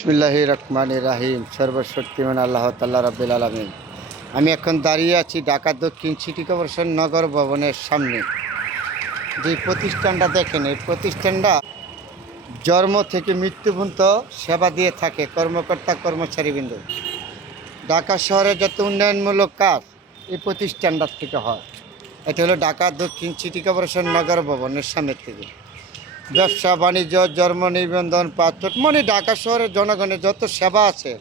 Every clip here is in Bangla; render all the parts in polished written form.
বিসমিল্লাহির রহমানির রাহিম। সর্বশক্তিমান আল্লাহ তাআলা রাব্বিল আলামিন। আমি এখন দাঁড়িয়ে আছি ঢাকা দক্ষিণ সিটি কর্পোরেশন নগর ভবনের সামনে। যে প্রতিষ্ঠানটা দেখেন, এই প্রতিষ্ঠানটা জন্ম থেকে মৃত্যু পর্যন্ত সেবা দিয়ে থাকে কর্মকর্তা কর্মচারীবৃন্দ। ঢাকা শহরে যত উন্নয়নমূলক কাজ এই প্রতিষ্ঠানটার থেকে হয়। এটা হলো ঢাকা দক্ষিণ সিটি কর্পোরেশন নগর ভবনের সামনে থেকে। ব্যবসা বাণিজ্য, জন্ম নিবন্ধন, পাসপোর্ট, মানে ঢাকা শহরের জনগণের যত সেবা আছে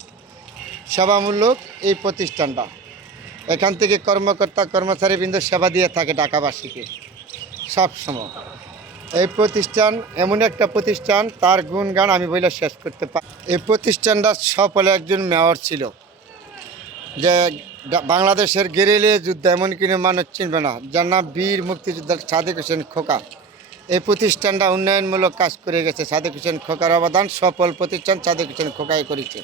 সেবামূলক এই প্রতিষ্ঠানটা। এখান থেকে কর্মকর্তা কর্মচারীবৃন্দ সেবা দিয়ে থাকে ঢাকাবাসীকে সবসময়। এই প্রতিষ্ঠান এমন একটা প্রতিষ্ঠান, তার গুণগান আমি বলে শেষ করতে পারি। এই প্রতিষ্ঠানটা সফলে একজন মেয়র ছিল, যে বাংলাদেশের গেরিলা যুদ্ধ এমন কিনে মানুষ চিনবে না, যার নাম বীর মুক্তিযোদ্ধা সাদেক হোসেন খোকা। এই প্রতিষ্ঠানটা উন্নয়নমূলক কাজ করে গেছে। সাদেক হোসেন খোকার অবদান সফল প্রতিষ্ঠান সাদেক হোসেন খোকাই করেছে।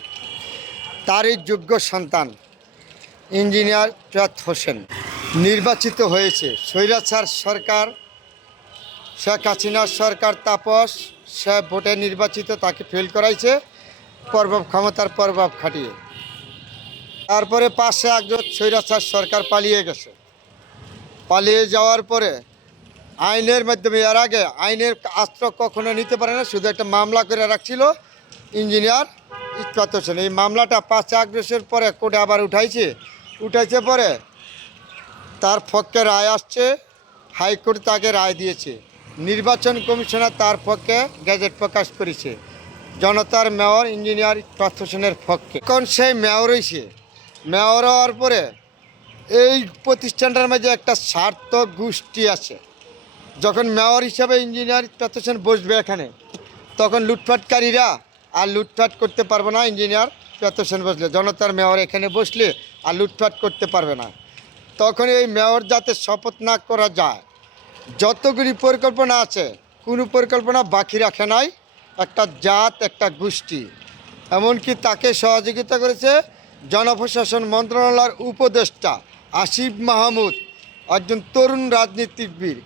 তারই যোগ্য সন্তান ইঞ্জিনিয়ার ফিরহাদ হোসেন নির্বাচিত হয়েছে। স্বৈরাচার সরকার শেখ হাসিনার সরকার তাপস, সে ভোটে নির্বাচিত, তাকে ফেল করাইছে ক্ষমতার প্রভাব খাটিয়ে। তারপরে পাশে একজন স্বৈরাচার সরকার পালিয়ে গেছে। পালিয়ে যাওয়ার পরে আইনের মাধ্যমে, এর আগে আইনের আশ্রয় কখনো নিতে পারে না, শুধু একটা মামলা করে রাখছিল ইঞ্জিনিয়ার ইসরাত হোসেন। এই মামলাটা 5 আগস্টের পরে কোর্টে আবার উঠাইছে পরে তার পক্ষে রায় আসছে, হাইকোর্ট তাকে রায় দিয়েছে। নির্বাচন কমিশনার তার পক্ষে গেজেট প্রকাশ করেছে জনতার মেয়র ইঞ্জিনিয়ার ইসরাত হোসেনের পক্ষে। এখন সেই মেয়র হয়েছে। মেয়র হওয়ার পরে এই প্রতিষ্ঠানটার মাঝে একটা স্বার্থ গোষ্ঠী আছে। যখন মেয়র হিসাবে ইঞ্জিনিয়ার ইসরাত হোসেন বসবে এখানে, তখন লুটপাটকারীরা আর লুটপাট করতে পারবে না। ইঞ্জিনিয়ার ইসরাত হোসেন বসলে, জনতার মেয়র এখানে বসলে আর লুটপাট করতে পারবে না। তখন এই মেয়র যাতে শপথ না করা যায়, যতগুলি পরিকল্পনা আছে কোনো পরিকল্পনা বাকি রাখে নাই একটা জাত, একটা গোষ্ঠী। এমনকি তাকে সহযোগিতা করেছে জনপ্রশাসন মন্ত্রণালয়ের উপদেষ্টা আসিফ মাহমুদ, একজন তরুণ রাজনীতিবিদ।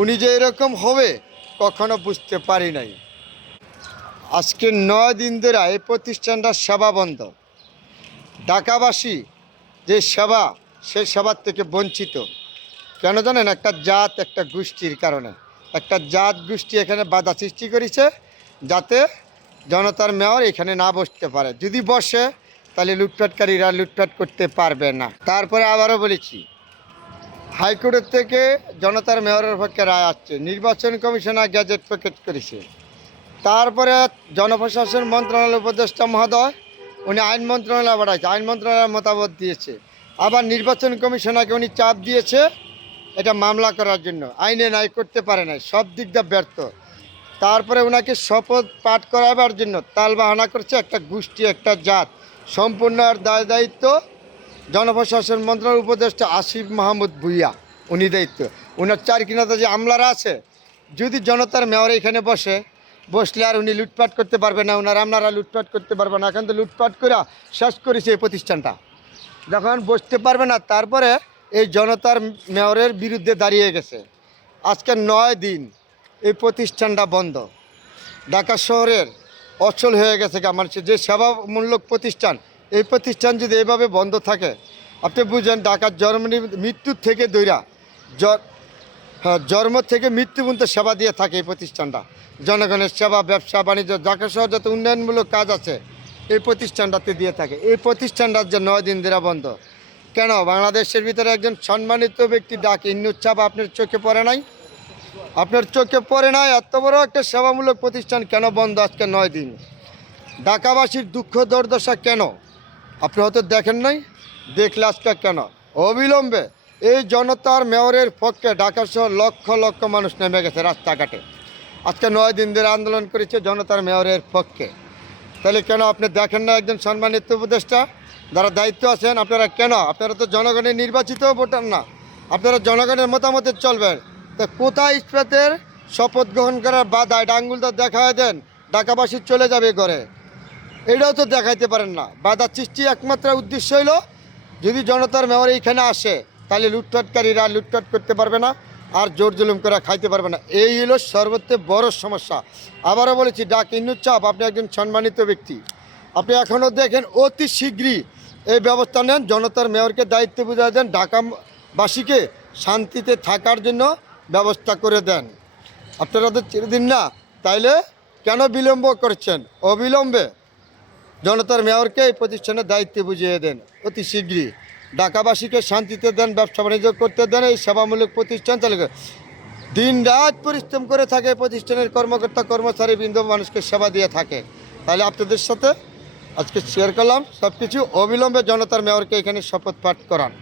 উনি যে এরকম হবে কখনো বুঝতে পারি নাই। আজকে 9 দিন ধরে এই প্রতিষ্ঠানটার সেবা বন্ধ। ঢাকাবাসী যে সেবা, সেই সেবার থেকে বঞ্চিত। কেন জানেন? একটা জাত, একটা গোষ্ঠীর কারণে। একটা জাত গোষ্ঠী এখানে বাধা সৃষ্টি করেছে, যাতে জনতার মেয়র এখানে না বসতে পারে। যদি বসে তাহলে লুটপাটকারীরা লুটপাট করতে পারবে না। তারপরে আবারও বলেছি, হাইকোর্টের থেকে জনতার মেয়রের পক্ষে রায় আসছে, নির্বাচন কমিশনার গ্যাজেট প্রকাশ করেছে। তারপরে জনপ্রশাসন মন্ত্রণালয়ের উপদেষ্টা মহোদয়, উনি আইন মন্ত্রণালয় পাঠাইছে, আইন মন্ত্রণালয়ের মতামত দিয়েছে। আবার নির্বাচন কমিশনারকে উনি চাপ দিয়েছে এটা মামলা করার জন্য, আইনে নাই, করতে পারে নাই, সব দিক দিয়ে ব্যর্থ। তারপরে ওনাকে শপথ পাঠ করাবার জন্য তালবাহানা করছে একটা গোষ্ঠী, একটা জাত। সম্পূর্ণ দায় দায়িত্ব জনপ্রশাসন মন্ত্রণালয়ের উপদেষ্টা আসিফ মাহমুদ ভুইয়া, উনি দায়িত্ব। ওনার চারকিনাতে যে আমলারা আছে, যদি জনতার মেয়র এখানে বসলে আর উনি লুটপাট করতে পারবে না, ওনার আমলারা লুটপাট করতে পারবে না। এখন তো লুটপাট করে শেষ করেছে এই প্রতিষ্ঠানটা। যখন বসতে পারবে না, তারপরে এই জনতার মেয়রের বিরুদ্ধে দাঁড়িয়ে গেছে। আজকে 9 দিন এই প্রতিষ্ঠানটা বন্ধ। ঢাকা শহরের অচল হয়ে গেছে মানুষের যে সেবামূলক প্রতিষ্ঠান, এই প্রতিষ্ঠান যদি এইভাবে বন্ধ থাকে, আপনি বুঝেন ঢাকার মৃত্যুর থেকে দৈরা জন্ম থেকে মৃত্যু পর্যন্ত সেবা দিয়ে থাকে এই প্রতিষ্ঠানটা। জনগণের সেবা, ব্যবসা বাণিজ্য, ঢাকা শহর যত উন্নয়নমূলক কাজ আছে এই প্রতিষ্ঠানটাতে দিয়ে থাকে। এই প্রতিষ্ঠানটার যে 9 দিন ধরে বন্ধ কেন? বাংলাদেশের ভিতরে একজন সম্মানিত ব্যক্তি ডাক ইন্নুর ছাপ আপনার চোখে পড়ে নাই? আপনার চোখে পড়ে নাই? এত বড় একটা সেবামূলক প্রতিষ্ঠান কেন বন্ধ আজকে 9 দিন? ঢাকাবাসীর দুঃখ দুর্দশা কেন আপনি হয়তো দেখেন নাই, দেখলে আজকে কেন অবিলম্বে এই জনতার মেয়রের পক্ষে ঢাকা শহর লক্ষ লক্ষ মানুষ নেমে গেছে রাস্তাঘাটে। আজকে 9 দিন ধরে আন্দোলন করেছে জনতার মেয়রের পক্ষে। তাহলে কেন আপনি দেখেন না? একজন সম্মানিত উপদেষ্টা যারা দায়িত্ব আছেন, আপনারা কেন? আপনারা তো জনগণের নির্বাচিত ভোটার না, আপনারা জনগণের মতামতে চলবেন। তো কোথায় ইসরাতের শপথ গ্রহণ করার বাধা? এটা আঙ্গুলটা দেখায় দেন, ঢাকাবাসী চলে যাবে ঘরে। এটাও তো দেখাইতে পারেন না। বাধা সৃষ্টি একমাত্র উদ্দেশ্য হইল, যদি জনতার মেয়র এইখানে আসে তাহলে লুটপাটকারীরা লুটপাট করতে পারবে না, আর জোর জুলুম করে খাইতে পারবে না। এই হলো সর্বত্র বড় সমস্যা। আবারও বলেছি, ডাক ইন্নুর চাপ, আপনি একজন সম্মানিত ব্যক্তি, আপনি এখনও দেখেন অতি শীঘ্রই এই ব্যবস্থা নেন, জনতার মেয়রকে দায়িত্ব বুঝিয়ে দেন, ঢাকাবাসীকে শান্তিতে থাকার জন্য ব্যবস্থা করে দেন। আপনারা তো ছেড়ে দিন না, তাইলে কেন বিলম্ব করছেন? অবিলম্বে জনতার মেয়রকে এই প্রতিষ্ঠানের দায়িত্ব বুঝিয়ে দেন অতি শীঘ্রই। ঢাকাবাসীকে শান্তিতে দেন, ব্যবসা বাণিজ্য করতে দেন। এই সেবামূলক প্রতিষ্ঠান চালু দিন রাত পরিশ্রম করে থাকে, প্রতিষ্ঠানের কর্মকর্তা কর্মচারী বৃন্দ মানুষকে সেবা দিয়ে থাকে। তাহলে আপনাদের সাথে আজকে শেয়ার করলাম সব কিছু। অবিলম্বে জনতার মেয়রকে এখানে শপথ পাঠ করান।